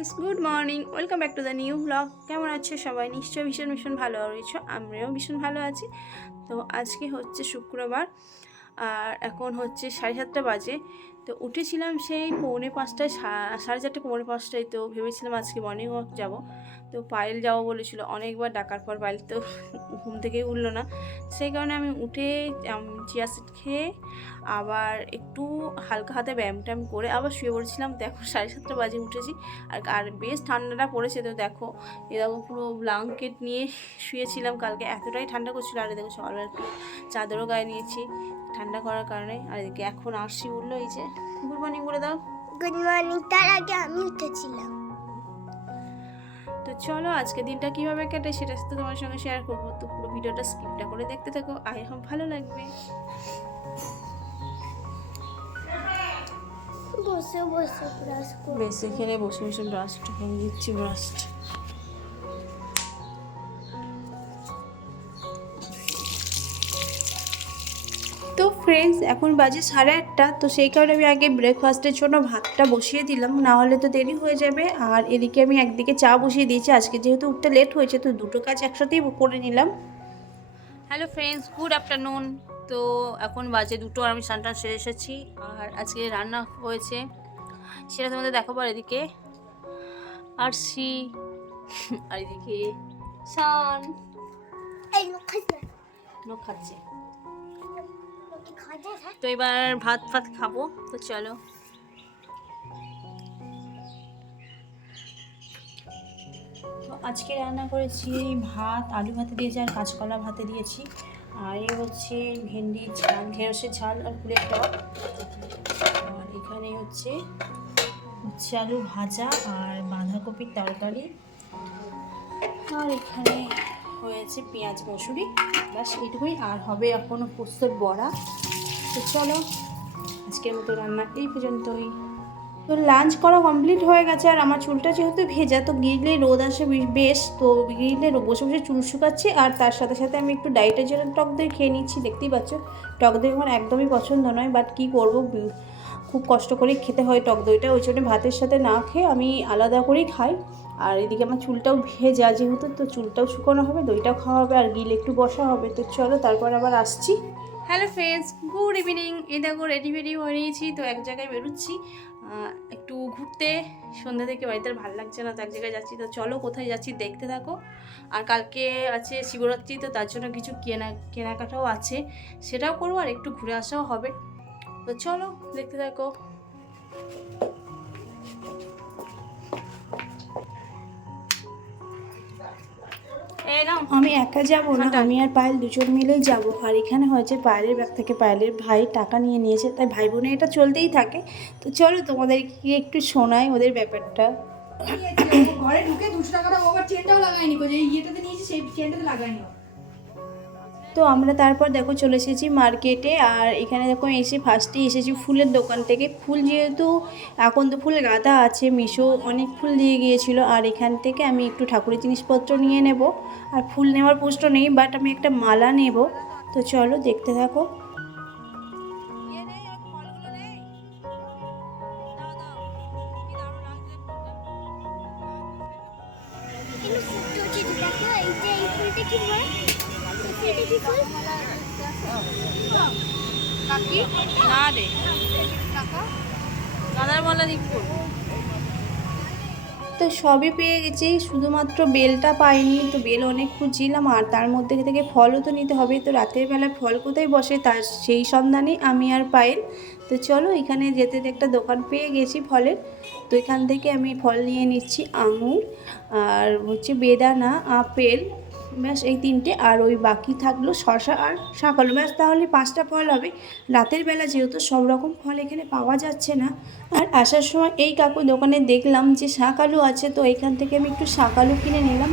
Friends, good morning, welcome back to the new blog. কেমন আছো সবাই? নিশ্চয়ই ভীষণ ভীষণ ভালো রয়েছো, আমরাও ভীষণ ভালো আছি। তো আজকে হচ্ছে শুক্রবার আর এখন হচ্ছে 7:30 বাজে। তো উঠেছিলাম সেই 4:45টায়, 4:30 4:45টায়। তো ভেবেছিলাম আজকে মর্নিং ওয়াক যাবো। তো পায়েল যাবো বলেছিল, অনেকবার ডাকার পর পায়েল তো ঘুম থেকেই উঠলো না। সেই কারণে আমি উঠে চিয়া সিড খেয়ে আবার একটু হালকা হাতে ব্যায়াম ট্যায়াম করে আবার শুয়ে পড়েছিলাম। দেখো 7:30 বাজে উঠেছি আর বেশ ঠান্ডাটা পড়েছে। তো দেখো এরকম পুরো ব্ল্যাঙ্কেট নিয়ে শুয়েছিলাম, কালকে এতটাই ঠান্ডা করছিল। আর দেখো সকালবেলা একটু চাদরও গায়ে নিয়েছি ঠান্ডা করার কারণে। আর এদিকে এখন আরশি উঠলো, এই যে গুড মর্নিং বলে দাও। Good morning. তার আগে আমি উঠেছিলাম। তো চলো আজকে দিনটা কীভাবে কেটে সেটা তো তোমার সঙ্গে শেয়ার করবো। তো পুরো ভিডিওটা স্কিপটা করে দেখতে থাকো, আই হোপ ভালো লাগবে। বসে বসে ব্রাশ করব। বেশ এখানে বসে বসে ব্রাশটা করে দিচ্ছি, ব্রাশটা। তো ফ্রেন্ডস, এখন বাজে 8:30। তো সেই কারণে আমি আগে ব্রেকফাস্টের জন্য ভাতটা বসিয়ে দিলাম, না হলে তো দেরি হয়ে যাবে। আর এদিকে আমি একদিকে চা বসিয়ে দিয়েছি, আজকে যেহেতু উঠতে লেট হয়েছে তো দুটো কাজ একসাথেই করে নিলাম। Hello friends, good afternoon. তো এখন বাজে 2টো আর আমি স্নান টান সেরে এসেছি। আর আজকে রান্না হয়েছে সেটা তোমাদের দেখাবো। আর এদিকে আরশি, আর এদিকে শান এই লোক খাচ্ছে। খাজে হ্যাঁ। তো এবার ভাত ফাত খাবো, তো চলো। তো আজকে রান্না করেছি ভাত, আলু ভাতে দিয়েছি আর কাঁচকলা ভাতে দিয়েছি। আর এই হচ্ছে ভেন্ডি ঝাল, ঢেঁড়সের ঝাল আর কুলের টক। আর এখানে হচ্ছে উচ্ছে আলু ভাজা আর বাঁধাকপির তরকারি। আর এখানে হয়েছে পেঁয়াজ মসুরি, ব্যাস এইটুকুই। আর হবে এখনও পোস্তর বড়া। তো চলো আজকের মতো রান্না এই পর্যন্তই। তো লাঞ্চ করা কমপ্লিট হয়ে গেছে। আর আমার চুলটা যেহেতু ভেজা, তো গ্রিলে রোদ আসে বেশ, তো গ্রিলে বসে বসে চুল শুকাচ্ছি। আর তার সাথে সাথে আমি একটু ডায়েটের জন্য টক দই খেয়ে নিচ্ছি। দেখতেই পাচ্ছ টক দই আমার একদমই পছন্দ নয়, বাট কী করবো, খুব কষ্ট করে খেতে হয় টক দইটা। ওই জন্য ভাতের সাথে না খেয়ে আমি আলাদা করেই খাই। আর এদিকে আমার চুলটাও ভেজা যেহেতু, তো চুলটাও শুকানো হবে, দইটাও খাওয়া হবে আর গিলে একটু বসা হবে। তো চলো তারপর আবার আসছি। Hello friends, good evening. এই দেখো রেডি ফেডি হয়ে নিয়েছি, তো এক জায়গায় বেরোচ্ছি একটু ঘুরতে। সন্ধ্যা থেকে বাড়িতে আর ভালো লাগছে না, তো এক জায়গায় যাচ্ছি। তো চলো কোথায় যাচ্ছি দেখতে থাকো। আর কালকে আছে শিবরাত্রি, তো তার জন্য কিছু কেনাকাটাও আছে, সেটাও করবো আর একটু ঘুরে আসাও হবে। তো চলো দেখতে থাকো। আমি একা যাব না, আমি আর পায়েল দুজন মিলেই যাব। আর এখানে হয়েছে পায়েলের ব্যাগ থেকে পায়েলের ভাই টাকা নিয়ে নিয়েছে, তাই ভাই বোনে এটা চলতেই থাকে। তো চলো তোমাদেরকে একটু শোনাই ওদের ব্যাপারটা। ঘরে ঢুকে 200 টাকাটা ওভার চেনটাও লাগায়নি, যে ইয়েটাতে নিয়েছি সেই চেনটাতে লাগায়নি। তো আমরা তারপর দেখো চলে এসেছি মার্কেটে। আর এখানে দেখো এসে ফার্স্টেই এসেছি ফুলের দোকান থেকে। ফুল যেহেতু এখন তো ফুল গাঁদা আছে, মিশো অনেক ফুল দিয়ে গিয়েছিল। আর এখান থেকে আমি একটু ঠাকুরের জিনিসপত্র নিয়ে নেব। আর ফুল নেওয়ার প্রশ্ন নেই, বাট আমি একটা মালা নেব। তো চলো দেখতে থাকো। কিন্তু ফুটতে হচ্ছে দেখো, এই যে এই ফুলটা কি বলে? এটা কি ফুল? কাকি না রে কাকা, গাঁদার মালা দেখবো। তো সবই পেয়ে গেছি, শুধুমাত্র বেলটা পাইনি। তো বেল অনেক খুঁজছিলাম, আর তার মধ্যে থেকে ফলও তো নিতে হবে। তো রাতের বেলা ফল কোথায় বসে তার সেই সন্ধানে আমি আর পায়েল। তো চলো এখানে যেতে একটা দোকান পেয়ে গেছি ফলের। তো এখান থেকে আমি ফল নিয়ে নিচ্ছি আঙুর আর হচ্ছে বেদানা, আপেল, ব্যাস এই তিনটে। আর ওই বাকি থাকলো শসা আর শাকালু, ব্যাস তাহলে 5টা ফল হবে। রাতের বেলা যেহেতু সব রকম ফল এখানে পাওয়া যাচ্ছে না। আর আসার সময় এই কাকুর দোকানে দেখলাম যে শাকালু আছে, তো এখান থেকে আমি একটু শাকালু কিনে নিলাম।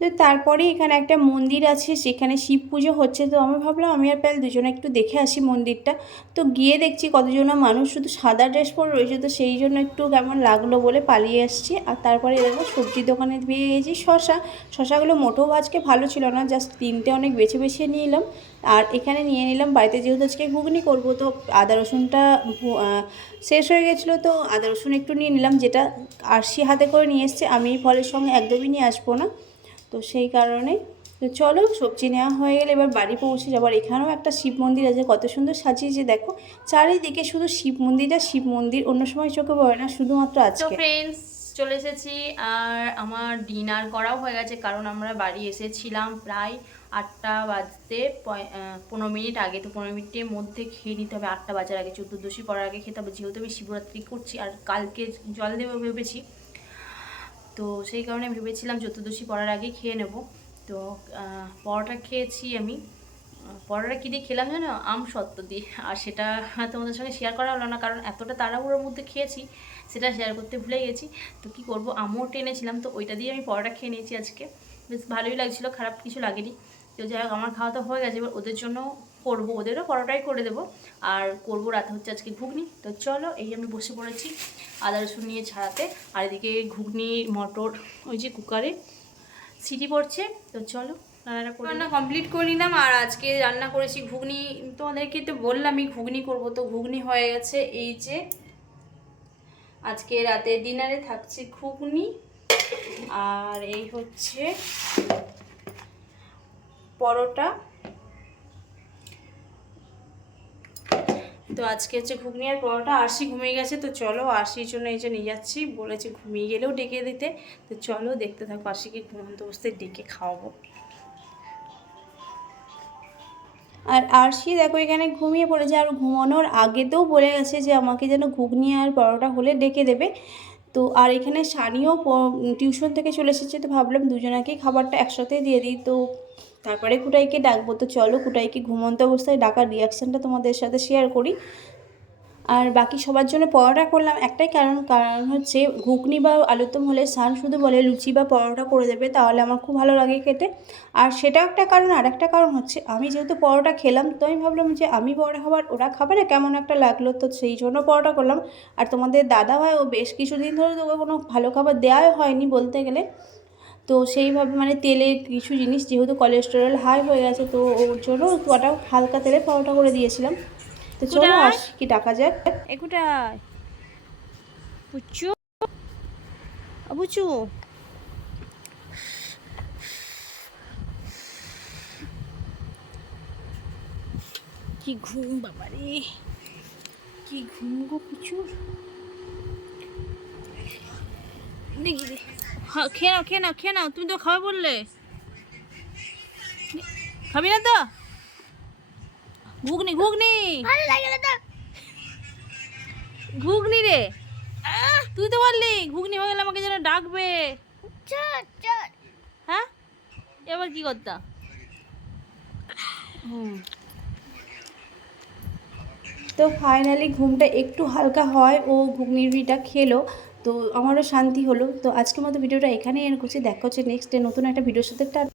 তো তো তারপরে এখানে একটা মন্দির আছে, সেখানে শিব পুজো হচ্ছে। তো আমি ভাবলাম আমি আর প্যাল দুজনে একটু দেখে আসি মন্দিরটা। তো গিয়ে দেখছি কতজন মানুষ শুধু সাদা ড্রেস পরে রয়েছে, তো সেই জন্য একটু কেমন লাগলো বলে পালিয়ে আসছি। আর তারপরে দেখো সবজির দোকানে পেয়ে গেছি শশাগুলো মোটেও আজকে ভালো ছিল না, জাস্ট 3টে অনেক বেছে বেছে নিয়ে এলাম। আর এখানে নিয়ে নিলাম বাড়িতে, যেহেতু আজকে ঘুগনি করবো, তো আদা রসুনটা শেষ হয়ে গেছিলো, তো আদা রসুন একটু নিয়ে নিলাম, যেটা আরশি হাতে করে নিয়ে এসছে। আমি এই ফলের সঙ্গে একদমই নিয়ে আসবো না, তো সেই কারণে। তো চলো সবজি নেওয়া হয়ে গেলে এবার বাড়ি পৌঁছে যাবার। এখানেও একটা শিব মন্দির আছে, কত সুন্দর সাজিয়েছে দেখো, চারিদিকে শুধু শিব মন্দিরটা শিব মন্দির, অন্য সময় চোখে পড়ে না, শুধুমাত্র আজকে। ফ্রেন্ডস চলে এসেছি, আর আমার ডিনার করাও হয়ে গেছে, কারণ আমরা বাড়ি এসেছিলাম প্রায় 8টা বাজতে 15 মিনিট আগে। তো 15 মিনিটের মধ্যে খেয়ে নিতে হবে, 8টা বাজার আগে, চতুর্দশী করার আগে খেতে হবে, যেহেতু আমি শিবরাত্রি করছি আর কালকে জল দেবো ভেবেছি। তো সেই কারণে ভেবেছিলাম চতুর্দশী পড়ার আগে খেয়ে নেব। তো পরোটা খেয়েছি আমি। পরোটা কী দিয়ে খেলাম জানো? আমসত্ত্ব দিয়ে। আর সেটা তোমাদের সঙ্গে শেয়ার করা হলো না, কারণ এতটা তাড়াহুড়োর মধ্যে খেয়েছি, সেটা শেয়ার করতে ভুলে গেছি। তো কি করব, আমও টেনেছিলাম, তো ওইটা দিয়ে আমি পরোটা খেয়ে নিয়েছি আজকে। বেশ ভালোই লাগছিলো, খারাপ কিছু লাগেনি। তো যাই হোক, আমার খাওয়া তো হয়ে গেছে, এবার ওদের জন্য করবো, ওদেরও পরোটাই করে দেবো। আর করবো রাতে হচ্ছে আজকে ঘুগনি। তো চলো, এই আমি বসে পড়েছি আদা রসুন নিয়ে ছাড়াতে, আর এদিকে ঘুগনি মটর ওই যে কুকারে সিটি পড়ছে। তো চলো রান্না কমপ্লিট করে নিলাম। আর আজকে রান্না করেছি ঘুগনি, তোমাদেরকে তো বললামই ঘুগনি করবো, তো ঘুগনি হয়ে গেছে। এই যে আজকে রাতে ডিনারে থাকছে ঘুগনি, আর এই হচ্ছে পরোটা। তো আজকে হচ্ছে ঘুগনি আর পরোটা। আরশি ঘুমিয়ে গেছে, তো চলো আরশির জন্য এই যে নিয়ে যাচ্ছি, বলেছে ঘুমিয়ে গেলেও ডেকে দিতে। তো চলো দেখতে থাকো, আরশিকে ঘুমন্ত অবস্থায় ডেকে খাওয়াবো। আর আরশি দেখো এখানে ঘুমিয়ে পড়েছে, আর ঘুমানোর আগেতেও বলে গেছে যে আমাকে যেন ঘুগনি আর পরোটা হলে ডেকে দেবে। তো আর এখানে সানিও টিউশন থেকে চলে এসেছে, তো ভাবলাম দুজনাকেই খাবারটা একসাথেই দিয়ে দিই। তো তারপরে কুটাইকে ডাকবো। তো চলো কুটাইকে ঘুমন্ত অবস্থায় ডাকার রিয়াকশানটা তোমাদের সাথে শেয়ার করি। আর বাকি সবার জন্য পরোটা করলাম, একটাই কারণ হচ্ছে ঘুগনি বা আলুরদম হলে সান শুধু বলে লুচি বা পরোটা করে দেবে, তাহলে আমার খুব ভালো লাগে খেতে। আর সেটাও একটা কারণ। আর একটা কারণ হচ্ছে আমি যেহেতু পরোটা খেলাম, তো আমি ভাবলাম যে আমি পরোটা খাবার ওরা খাবে না, কেমন একটা লাগলো, তো সেই জন্য পরোটা করলাম। আর তোমাদের দাদা ভাই ও বেশ কিছুদিন ধরে তো কোনো ভালো খাবার দেওয়াই হয়নি বলতে গেলে। তো সেইভাবে মানে তেলের কিছু জিনিস, যেহেতু কোলেস্টেরল হাই হয়ে গেছে, তো ওর জন্য ওটা হালকা তেলে পরোটা করে দিয়েছিলাম। তো চলো আসি কি ডাকা যাক। একুটায় বুচু বুচু, কি ঘুম বাবারে, কি ঘুম গো প্রচুর। দেখি হ্যাঁ, খেয়ে নাও, তুমি তো খাবে বললে, খাবি না তো? ঘুগনি ঘুগনি রে, তুই তো বললি ঘুগনি হয়ে গেলে আমাকে যেন ডাকবে। হ্যাঁ, এবার কি করতাম? তো ফাইনালি ঘুমটা একটু হালকা হয়, ও ঘুগনিটা খেলো, তো আমারও শান্তি হলো। তো আজকের মতো ভিডিওটা এখানেই এন্ড করছি, দেখা হচ্ছে নেক্সট ডে নতুন একটা ভিডিওর সাথে।